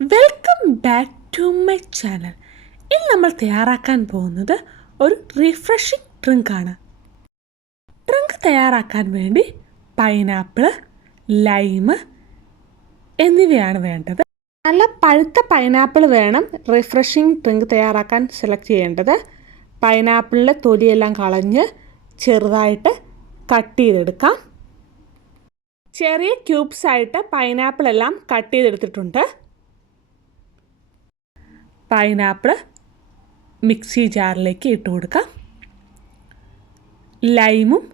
Welcome back to my channel. ഇന്ന് നമ്മൾ തയ്യാറാക്കാൻ പോകുന്നത് ഒരു റിഫ്രഷിംഗ് ഡ്രിങ്ക് ആണ്. ഡ്രിങ്ക് തയ്യാറാക്കാൻ വേണ്ടി പൈനാപ്പിൾ, ലൈം എന്നിവയാണ് വേണ്ടത്. നല്ല പഴുത്ത പൈനാപ്പിൾ വേണം റിഫ്രഷിംഗ് ഡ്രിങ്ക് തയ്യാറാക്കാൻ സെലക്ട് ചെയ്യേണ്ടത്. പൈനാപ്പിളിൻ്റെ തൊലിയെല്ലാം കളഞ്ഞ് ചെറുതായിട്ട് കട്ട് ചെയ്തെടുക്കാം. ചെറിയ ക്യൂബ്സ് ആയിട്ട് പൈനാപ്പിൾ എല്ലാം കട്ട് ചെയ്തെടുത്തിട്ടുണ്ട്. പൈനാപ്പിൾ മിക്സി ജാറിലേക്ക് ഇട്ട് കൊടുക്കാം. ലൈമും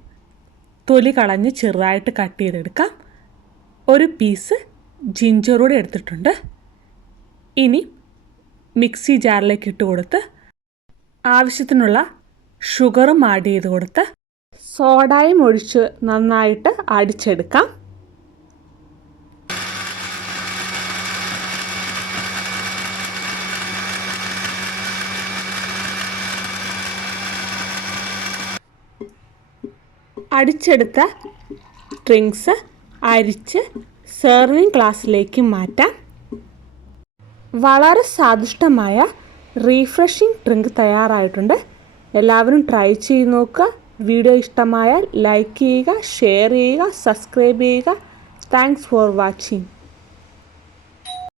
തൊലി കളഞ്ഞ് ചെറുതായിട്ട് കട്ട് ചെയ്തെടുക്കാം. ഒരു പീസ് ജിഞ്ചർ കൂടി എടുത്തിട്ടുണ്ട്. ഇനി മിക്സി ജാറിലേക്ക് ഇട്ട് കൊടുത്ത് ആവശ്യത്തിനുള്ള ഷുഗറും ആഡ് ചെയ്ത് കൊടുത്ത് സോഡയും ഒഴിച്ച് നന്നായിട്ട് അടിച്ചെടുക്കാം. അടിച്ചെടുത്ത ഡ്രിങ്ക്സ് അരിച്ച് സെർവിങ് ഗ്ലാസ്സിലേക്ക് മാറ്റാം. വളരെ സ്വാദിഷ്ടമായ റീഫ്രഷിംഗ് ഡ്രിങ്ക് തയ്യാറായിട്ടുണ്ട്. എല്ലാവരും ട്രൈ ചെയ്ത് നോക്കുക. വീഡിയോ ഇഷ്ടമായാൽ ലൈക്ക് ചെയ്യുക, ഷെയർ ചെയ്യുക, സബ്സ്ക്രൈബ് ചെയ്യുക. Thanks for watching.